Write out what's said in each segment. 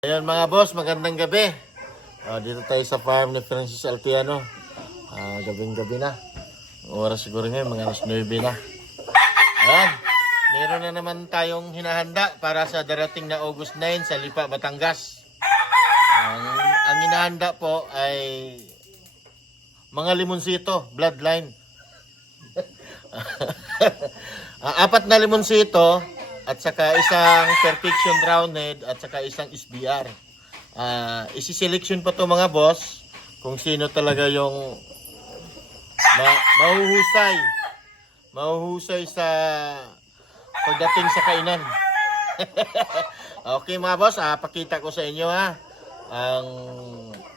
Ayan mga boss, magandang gabi. Dito tayo sa farm ni Francis Altiano. Gabing-gabi na. Oras siguro ngayon, mga alas 9 na. Ayan, meron na naman tayong hinahanda para sa darating na August 9 sa Lipa, Batangas. Ang hinahanda po ay mga limonsito, bloodline. 4 na limonsito. At saka isang perfection roundhead at saka isang SBR. Isi-selection pa to mga boss kung sino talaga yung mahuhusay sa pagdating sa kainan. Okay mga boss, pakita ko sa inyo ang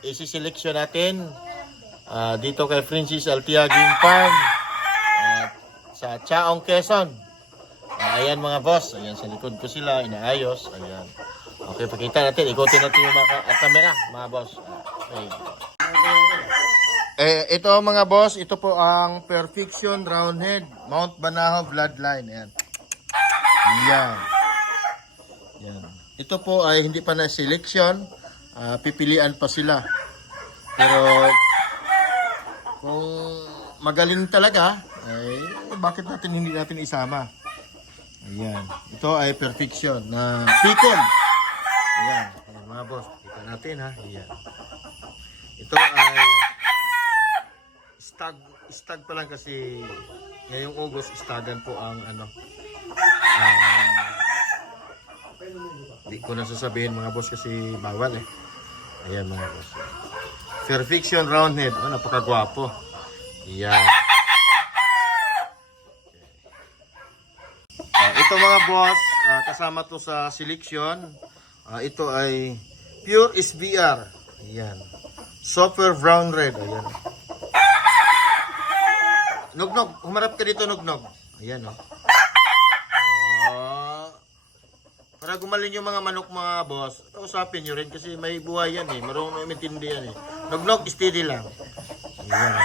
isi-selection natin dito kay Francis Altiano Farm sa Chaong, Quezon. Ayan mga boss, ayan sa likod ko sila, inaayos, ayan. Okay, pakita natin, ikutin natin yung camera, mga boss. Okay. Ito mga boss, ito po ang Perfection Roundhead Mount Banahaw Bloodline, ayan. Ayan. Ayan. Ito po ay hindi pa na selection, pipilian pa sila. Pero kung magaling talaga, ay bakit natin hindi natin isama? Ayan. Ito ay perfection na pikon. Ayan. Ayan mga boss. Kita natin Ayan. Ito ay stag pa lang kasi ngayong August stagan po ang hindi ko na sasabihin mga boss kasi bawal Ayan mga boss. Perfection roundhead. Napakagwapo. Ayan. Ito mga boss, kasama to sa selection. Ito ay pure SBR. Ayan. Super brown red. Ayan. Nugnog, humarap ka dito Nugnog. Ayan para gumaling yung mga manok mga boss, usapin nyo rin kasi may buhay yan marunong intindi yan Nugnog, steady lang. Ayan.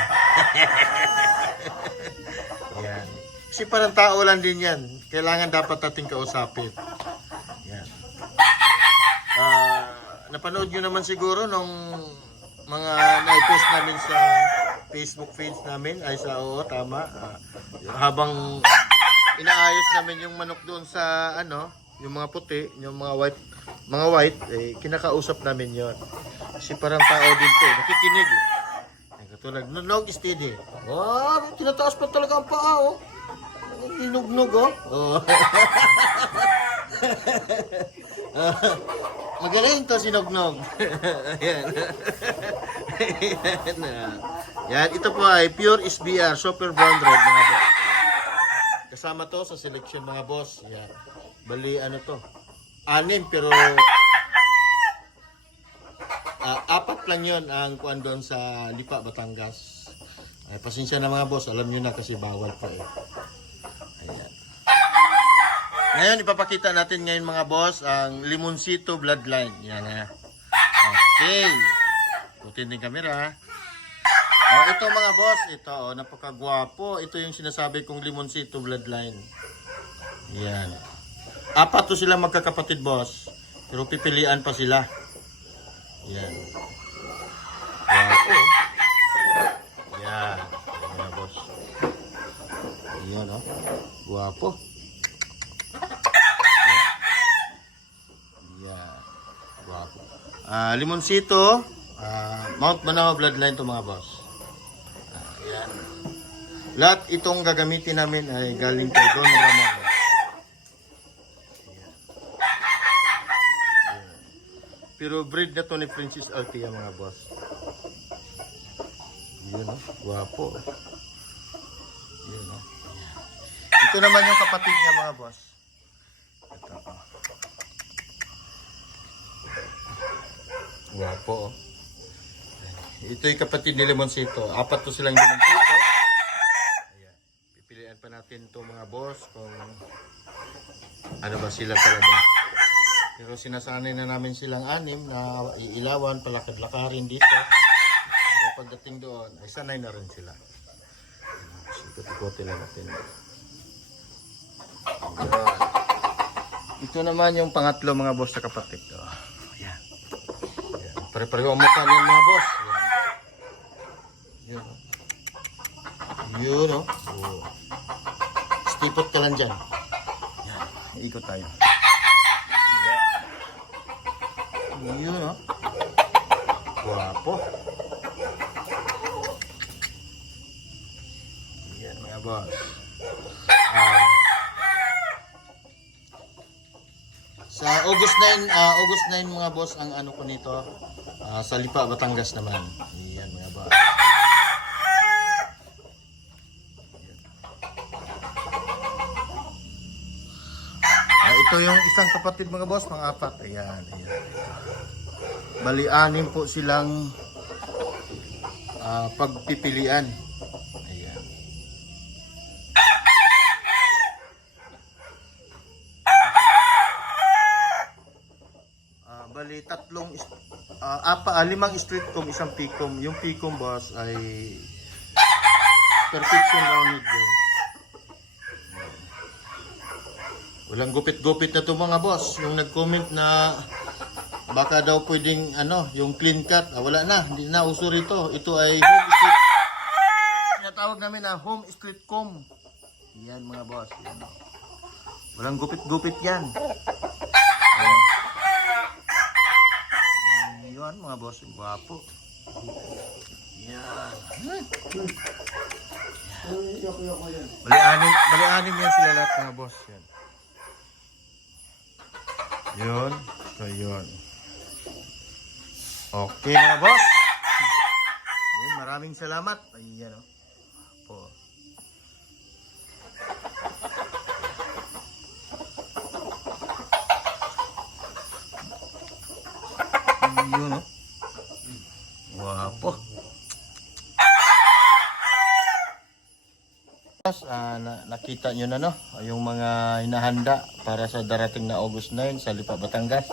Ayan. Kasi parang tao lang din yan. Kailangan dapat natin kausapin. Yan. Napanood nyo naman siguro nung mga na-post namin sa Facebook page namin. Ay oo, tama. Habang inaayos namin yung manok doon sa yung mga puti, yung mga white, kinakausap namin yon. Kasi parang tao din to. Nakikinig Katulad, Nugnog steady. Tinataas pa talaga ang paa Nugnog magaling to si Nugnog. Ayan. Yan, ito po ay pure SBR, super brown red mga boss. Kasama to sa selection mga boss. Yan. Bali to? 6 pero 4 lang yon ang kuan doon sa Lipa, Batangas. Pasensya na mga boss, alam niyo na kasi bawal pa Ayan. Ngayon, ipapakita natin ngayon mga boss ang limonsito bloodline. Yan Okay. Putin din camera. Ito mga boss, ito napakagwapo. Ito yung sinasabi kong limonsito bloodline. Yan. 4 to sila magkakapatid boss. Pero pipilian pa sila. Yan. Gwapo. Yan. Yan mga boss. Yan Guwapo. Yan. Guwapo. Limonsito, Mount Banahaw bloodline to mga boss. Yan. Lahat itong gagamitin namin ay galing kay Don Ramon. Yan. Pero breed na to ni Francis Altiano mga boss. Yan guwapo. Yan Ito naman yung kapatid niya mga boss. Ito Guwapo Ito yung kapatid ni Limonsito. 4 to silang Limonsito. Ayan. Pipilian pa natin to mga boss kung ano ba sila talaga. Pero sinasanay na namin silang 6 na iilawan, palakad-lakarin dito. Pero pagdating doon, ay sanay na rin sila. Ikot-ikotin lang natin. Ito naman yung pangatlo mga boss sa kapatid. Ayan. Pare-pareho ang mukha niyan mga boss. Yan. Yun, oh. Oh. Stipot ka lang dyan. Yan. Ikot tayo. Yun, oh. Guwapo. Yan mga boss. Sa August 9 mga boss ang ano ko nito. Sa Lipa, Batangas naman. Yan mga boss. Ito yung isang kapatid mga boss, mga apat. Ayan, ayan. Bali-anim po silang pagpipilian. Ayan. Bali limang street comb, isang picom. Yung picom boss ay perfection rounded yan. Walang gupit-gupit na to mga boss. Yung nag-comment na baka daw pwedeng yung clean cut. Wala na, hindi na uso rito. Ito ay home street. Tinatawag namin na home street comb. Yan mga boss. Yan. Walang gupit-gupit yan. Yan mga boss, guwapo. Yan. Bali-anim yan sila lahat mga boss. Yan. Yun. So, yun. Okay mga boss. Yun, maraming salamat. Ayan o. Po. Yun o. Wapo. Nakita nyo na yung mga hinahanda para sa darating na August 9 sa Lipa, Batangas.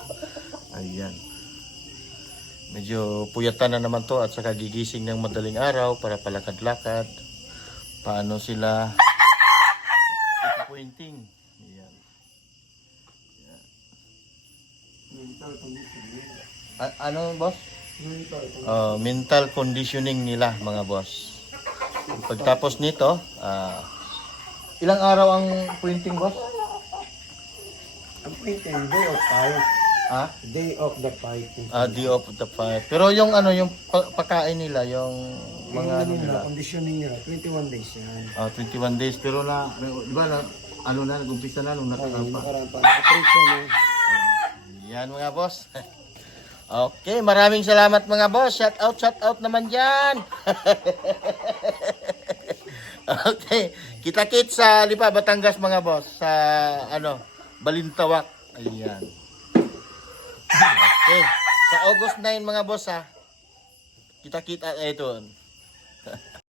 Ayan. Medyo puyatan na naman to at saka gigising ng madaling araw para palakad-lakad. Paano sila ito-pointing. Ayan. Ayan. Ano boss? Mental conditioning nila mga boss. Pagtapos nito, ilang araw ang pointing boss? Ang pointing, day of five. Day of the five. Day of the five. Pero yung yung pagkain nila, yung mga nila, conditioning nila, 21 days yan. 21 days. Pero di ba nag-umpisa na nung nakakampa. Yan mga boss. Okay, maraming salamat mga boss. Shout out naman dyan. Okay, kita-kits sa Lipa, Batangas mga boss. Sa Balintawak. Ayan. Okay, sa August 9 mga boss kita-kita ito.